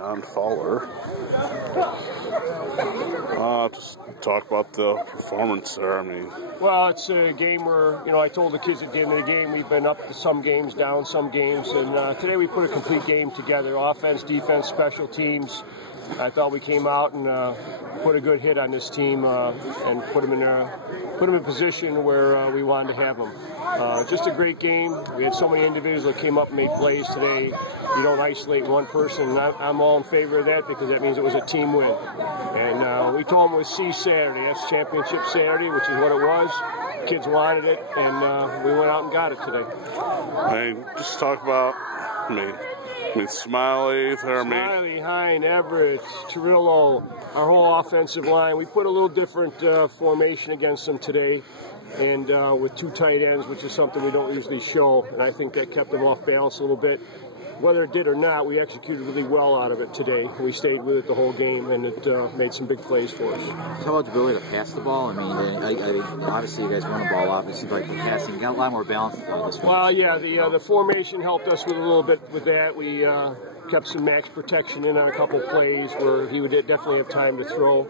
John Fowler. Just talk about the performance there. Well, it's a game where, I told the kids at the end of the game, we've been up to some games, down some games, and today we put a complete game together. Offense, defense, special teams. I thought we came out and put a good hit on this team and put them in a position where we wanted to have them. Just a great game. We had so many individuals that came up and made plays today. You don't isolate one person. And I'm all in favor of that because that means it was a team win. And we told them it was C Saturday. That's Championship Saturday, which is what it was. Kids wanted it, and we went out and got it today. Just talk about, Smiley, Smiley, Hine, Everett, Cirillo, our whole offensive line. We put a little different formation against them today, and with two tight ends, which is something we don't usually show, and I think that kept them off balance a little bit. Whether it did or not, we executed really well out of it today. We stayed with it the whole game, and it made some big plays for us. How about the ability to pass the ball? Obviously you guys run the ball off. It seems like the passing got a lot more balance. Well, yeah, the formation helped us with a little bit with that. We kept some max protection in on a couple plays where he would definitely have time to throw,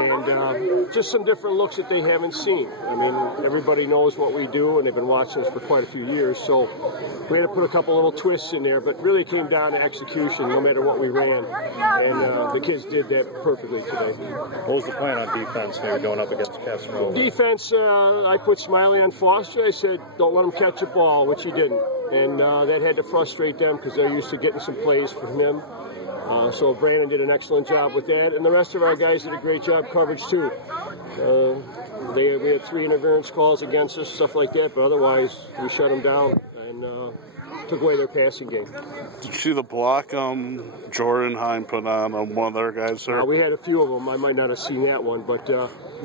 and just some different looks that they haven't seen. Everybody knows what we do, and they've been watching us for quite a few years, so we had to put a couple little twists in there, but really came down to execution no matter what we ran, and the kids did that perfectly today. What was the plan on defense, maybe going up against Casanova? Defense, I put Smiley on Foster. I said, don't let him catch a ball, which he didn't. And that had to frustrate them because they're used to getting some plays from him. So Brandon did an excellent job with that. And the rest of our guys did a great job coverage too. We had 3 interference calls against us, stuff like that, but otherwise we shut them down and took away their passing game. Did you see the block Jordan Hine put on one of their guys there? We had a few of them. I might not have seen that one, but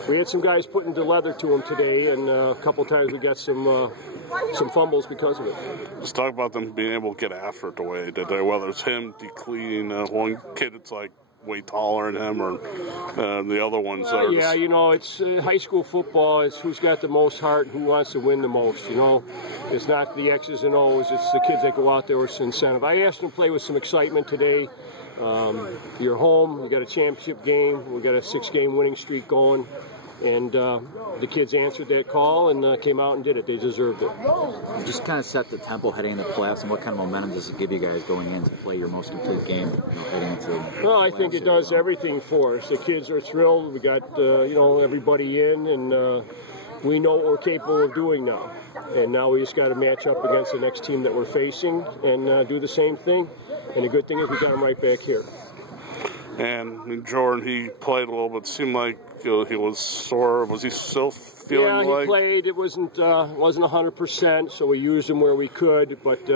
we had some guys putting the leather to them today, and a couple times we got some fumbles because of it. Let's talk about them being able to get after it the way they did. Whether it's him decleating one kid that's like way taller than him, or the other ones. Yeah, it's high school football. It's who's got the most heart and who wants to win the most. It's not the X's and O's. It's the kids that go out there with incentive. I asked them to play with some excitement today. You're home. You got a championship game. We got a 6-game winning streak going. And the kids answered that call and came out and did it. They deserved it. Just kind of set the tempo heading into the playoffs, and what kind of momentum does it give you guys going in to play your most complete game heading into? Well, I think it does everything for us. The kids are thrilled. We got everybody in, and we know what we're capable of doing now. And now we just got to match up against the next team that we're facing and do the same thing. And the good thing is we got them right back here. And Jordan, he played a little bit. Seemed like he was sore. Was he still feeling Yeah, he played. It wasn't 100%, so we used him where we could. But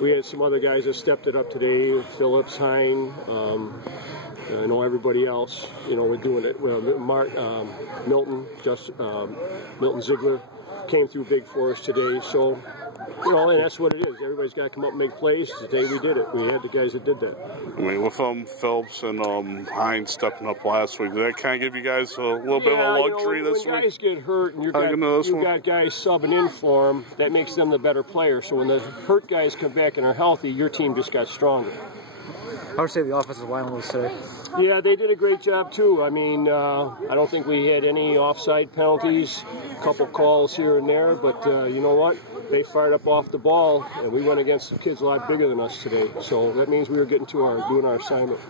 we had some other guys that stepped it up today. Phillips, Hine, I know everybody else. We're doing it. Well, Milton Ziegler came through big for us today. So. And that's what it is. Everybody's got to come up and make plays. Today we did it. We had the guys that did that. With Phillips and Hines stepping up last week, did that kind of give you guys a little bit of a luxury this week? When guys get hurt and you got guys subbing in for them, that makes them the better player. So when the hurt guys come back and are healthy, your team just got stronger. I would say the offensive line was today. Yeah, they did a great job too. I don't think we had any offside penalties, a couple calls here and there, but you know what? They fired up off the ball, and we went against some kids a lot bigger than us today. So that means we were doing our assignment.